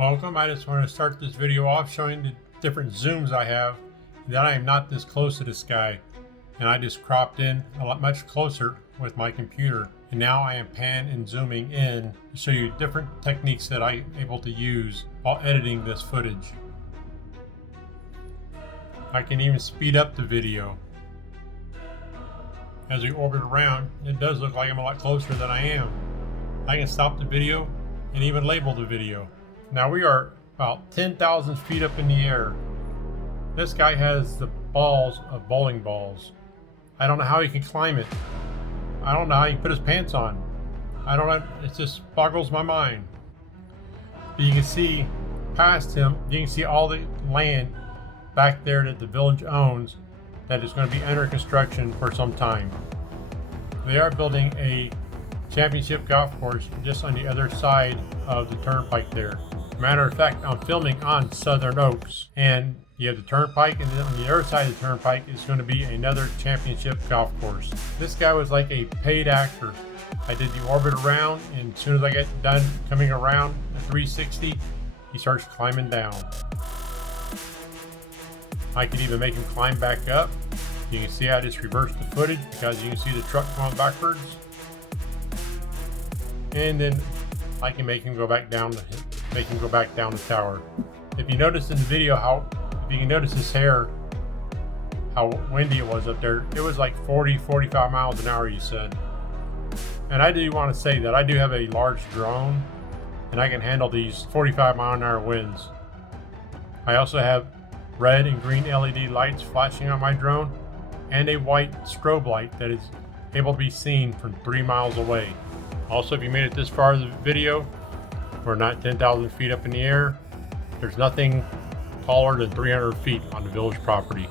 Welcome. I just want to start this video off showing the different zooms I have, that I am not this close to this guy, and I just cropped in a lot much closer with my computer, and now I am pan and zooming in to show you different techniques that I'm able to use while editing this footage. I can even speed up the video. As we orbit around, it does look like I'm a lot closer than I am. I can stop the video and even label the video. Now we are about 10,000 feet up in the air. This guy has the balls of bowling balls. I don't know how he can climb it. I don't know how he can put his pants on. I don't know, it just boggles my mind. But you can see past him, you can see all the land back there that the village owns that is going to be under construction for some time. They are building a championship golf course just on the other side of the turnpike there. Matter of fact, I'm filming on Southern Oaks, and you have the turnpike, and then on the other side of the turnpike is going to be another championship golf course. This guy was like a paid actor. I did the orbit around, and as soon as I get done coming around at 360, he starts climbing down. I could even make him climb back up. You can see I just reversed the footage because you can see the truck going backwards. And then I can make him go back down the tower. If you notice in the video if you can notice his hair, how windy it was up there. It was like 40-45 miles an hour, you said. And I do want to say that I do have a large drone, and I can handle these 45 mile an hour winds. I also have red and green LED lights flashing on my drone, and a white strobe light that is able to be seen from 3 miles away. Also, if you made it this far in the video, we're not 10,000 feet up in the air. There's nothing taller than 300 feet on the village property.